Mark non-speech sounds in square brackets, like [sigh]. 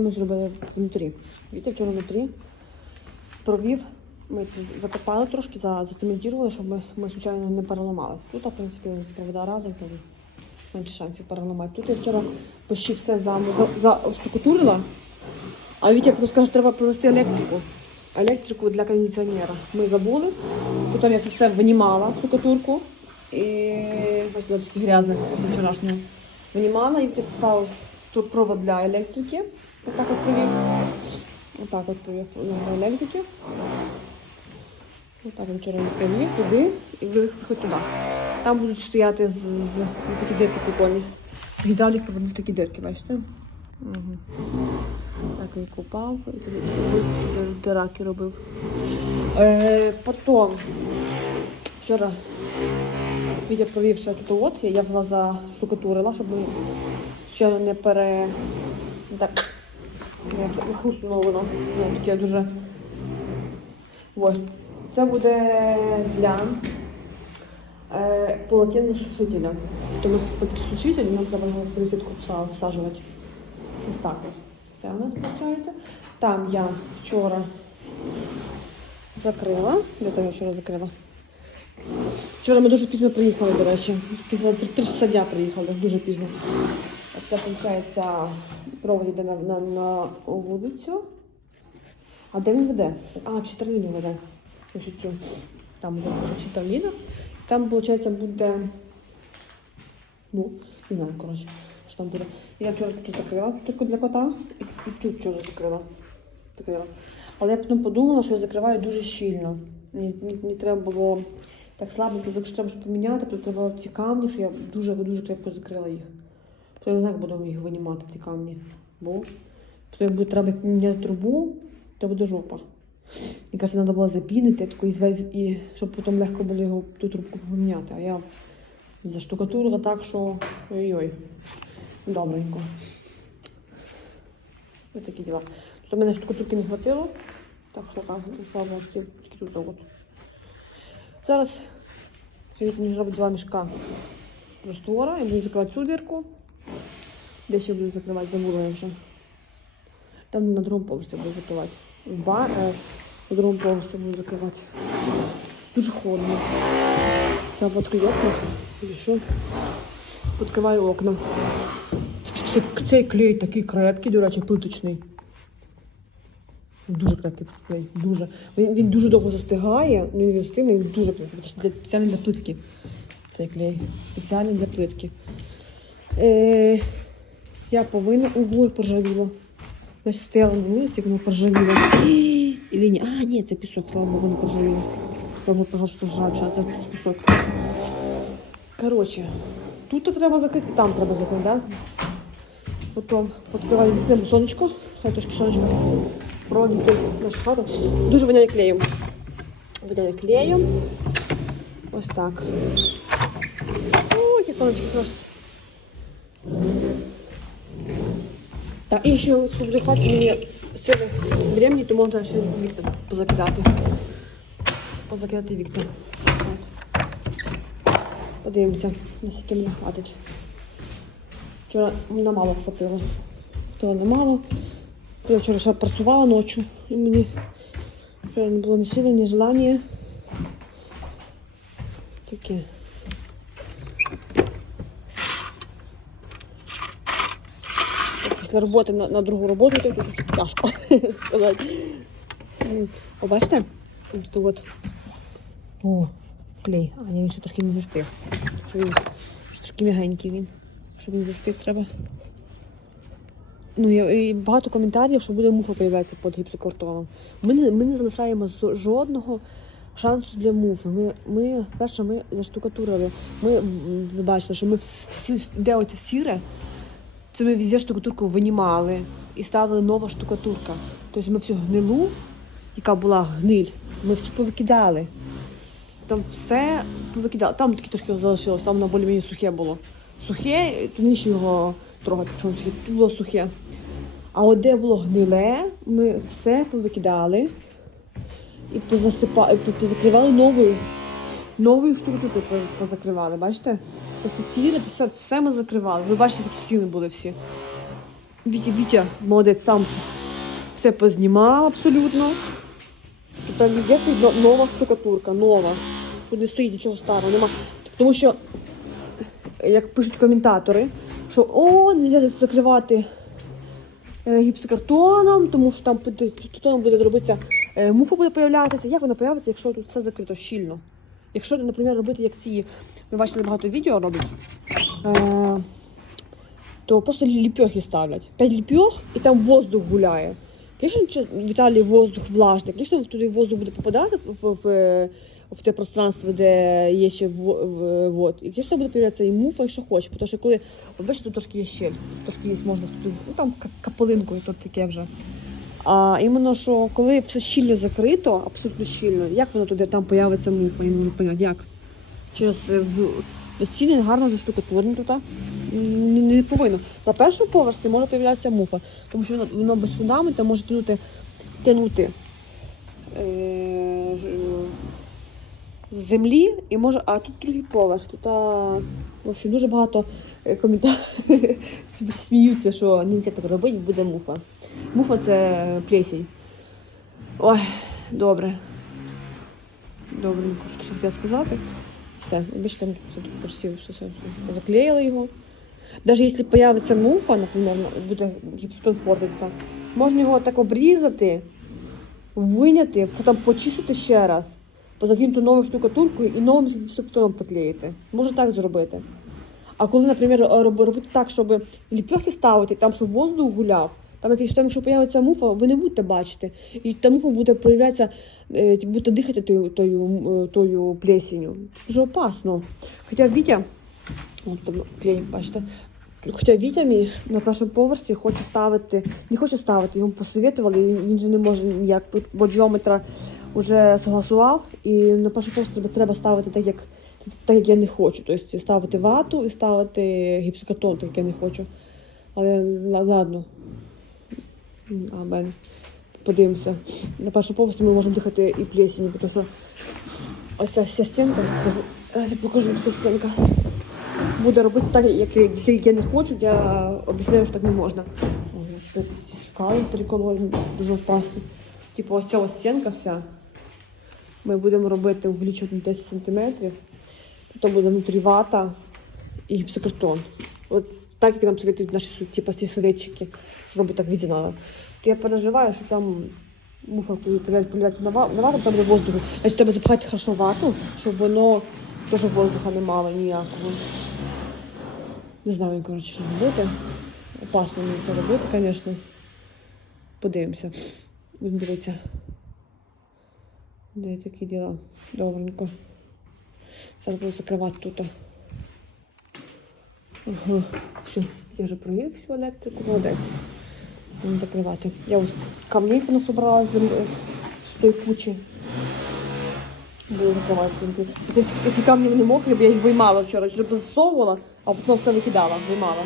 Ми зробили внутрі. Вітя вчора внутрі провів. Ми це закопали трошки, за- зацементували, щоб ми, ми звичайно не переламали. Тут, в принципі, провода разом, то менше шансів переламати. Тут я вчора почти все за, за, штукатурила, а Вітя просто скаже, що треба провести електрику. Електрику для кондиціонера. Ми забули. Потім я все, все винімала штукатурку. І бачите, грязне з вчорашнього. Винімала і поставив провод для електрики. Отак от провів. Отак от провів для електрики. Отак він вчора провів туди і виходь туди. Там будуть стояти з, з, з такі дирки прикольні. Гідравлік проводив такі дирки, бачите? Угу. Так він купав, дираки робив. Е, потім вчора Вітя провів ще тут от, я взяла за штукатурила, щоб ще не пере... Так, хрустнуло воно. Воно таке дуже. Ось. Це буде для е, полотенцесушителя. Тому сушитель нам треба його в всаджувати. Ось так от. Все у нас виходить. Там я вчора закрила. Де то я вчора закрила? Вчора ми дуже пізно приїхали, до речі. Пізно три часа дня приїхали, дуже пізно. Це виходить, провод йде на, на, на вулицю. А де він веде? А, читаліну веде. Там буде читаліна. Там, виходить, буде. Ну, не знаю, коротше, що там буде. Я вчора тут закрила тільки для кота, і, і тут вчора закрила. закрила. Але я потім подумала, що я закриваю дуже щільно. Мені, мені, мені треба було так слабенько, якщо треба щось поміняти, то треба ці камні, що я дуже дуже крепко закрила їх. Я не знаю, як будемо їх винімати, ті камні. Бо потім буде треба міняти трубу, то буде жопа. Якраз треба було запінити таку і, щоб потім легко було його ту трубку поміняти. А я заштукатурила так, що ой-ой, добренько. Ось такі діла. Тут у мене штукатурки не хватило, так що так, слава тільки тут от. Зараз Вітя мені зробить два мішка раствора. Я буду закривати цю дірку. Де ще буду закривати, забула я вже. Там на другому поверсі буду закривати. В Бар, е, на другому поверсі буду закривати. Дуже холодно. Треба відкрити окна. І що? Відкриваю окна. Цей- клей такий крепкий, до речі, плиточний. Дуже крепкий клей, дуже. Він, він дуже довго застигає, ну він застигне, він дуже крепкий. Це для- плитки. Цей клей. Спеціальний для плитки. Е, я повинна. Ого, поржавіло. Ось стояла на вулиці, воно поржавіло. Или [gasps] ні? А, ні, це пісок, слава Богу, не поржавіло. Слава Богу, що ржавчина, це пісок. Коротше, тут треба закрити, там треба закрити, так? Да? Потім відкриваю вікнемо сонечко, хай трошки сонечко проліти нашу хату. Дуже воняє клеєм. Воняє клеєм. Ось так. Ой, яке сонечко якраз. Так, і ще, щоб дихати мені сили времени, то можна ще вікна позакидати. Позакидати вікна. От. Подивимося, наскільки мені хватить. Вчора на мало хватило. Вчора не мало. Я вчора ще працювала ночі. І мені вчора не було ні сили, ні желання. Таке. Після роботи на, на другу роботу то тяжко [laughs] сказати. М, О, бачите? От. О, клей. А, ні, він ще трошки не застиг. Що він ще трошки м'ягенький він. Щоб він застиг треба. Ну, і, і багато коментарів, що буде муфа появлятися під гіпсокартоном. Ми не, ми не залишаємо жодного шансу для муфи. Ми, ми перше, ми заштукатурили. Ми ви бачите, що ми всі, де оце сіре, це ми везде штукатурку винімали і ставили нова штукатурка. Тобто ми всю гнилу, яка була гниль, ми всю повикидали. Там все повикидали. Там таки трошки залишилось, там на більш сухе було. Сухе, то нічого його трогати, якщо воно сухе, тут було сухе. А от де було гниле, ми все повикидали і позасипали, позакривали новою. Новою штукатуркою позакривали, бачите? Все сіре, це все, все ми закривали. Ви бачите, як стіни були всі. Вітя, Вітя, молодець, сам все познімав абсолютно. Тут везде нова штукатурка, нова. Тут не стоїть нічого старого, нема. Тому що, як пишуть коментатори, що о, не можна закривати е, гіпсокартоном, тому що там під картоном буде робитися, е, муфа буде появлятися. Як вона появиться, якщо тут все закрито щільно? Якщо, наприклад, робити як ці, ми бачили багато відео роблять, е, то просто ліпьохи ставлять. П'ять ліпьох і там воздух гуляє. Звісно, що в Італії воздух влажний, звісно, туди воздух буде попадати в, в, в те пространство, де є ще во- в- вот. І звісно, буде появлятися і муфа, і що хоче. Тому що коли, бачите, тут трошки є щель, трошки є, можна туди, ну там ка- капелинку, тут таке вже. А іменно, що коли все щільно закрито, абсолютно щільно, як воно туди там появиться муфа, я не можу поняти, як? Через е, стіни гарно заштукатурені тут. Не, не повинно. На першому поверсі може появлятися муфа, тому що воно без фундамента може тягнути, тягнути е, з землі і може. А тут другий поверх. Тут а, в общем, дуже багато е, коментарів [laughs] сміються, що не так робити, буде муфа. Муфа це плесень. Ой, добре. Добренько, що хотіла сказати. Все, бачите, там все тут все, все, все. заклеїли його. Навіть якщо появиться муфа, наприклад, буде гіпстон фортиться, можна його так обрізати, виняти, потім почистити ще раз, позакинути нову штукатуркою і новим гіпсокартоном поклеїти. Можна так зробити. А коли, наприклад, робити так, щоб ліпьохи ставити, там, щоб воздух гуляв, там якийсь там, якщо появиться муфа, ви не будете бачити. І та муфа буде проявлятися, е, будете дихати тою, тою, е, тою плесенью. Дуже опасно. Хоча Вітя, от там клей, бачите, Хоча Вітя мій на першому поверсі хоче ставити, не хоче ставити, йому посовітували, він же не може ніяк, бо геометра вже согласував, і на першому поверсі треба ставити так, як, так, як я не хочу. Тобто ставити вату і ставити гіпсокартон, так як я не хочу. Але ладно. Амен. Подивимося. На першому поверсі ми можемо дихати і плесенью, тому що ось ця вся стінка, я покажу ця стінка буде робити так, як, як я не хочу, я об'ясняю, що так не можна. Скали приколоні, дуже опасно. Типу, ось ця ось стінка вся. Ми будемо робити на 10 см. Тут буде внутрі вата і гіпсокартон. От так, як нам советують наші типу, ці советчики, що робити так везде. То я переживаю, що там муфа появляється на вату, там буде воздуху. Значить, треба запхати хорошо вату, щоб воно теж воздуха не мало ніякого. Не знаю, коротше, що робити. Опасно мені це робити, звісно. Подивимося. Будемо дивитися. Де такі діла? Добренько. Зараз буду закривати тут. Ага. Все, я вже провів всю електрику, молодець. Будемо закривати. Я от камні насобрала з з тої кучі. Буду закривати ці камні вони мокрі, бо я їх виймала вчора, щоб засовувала, а потім все викидала, виймала.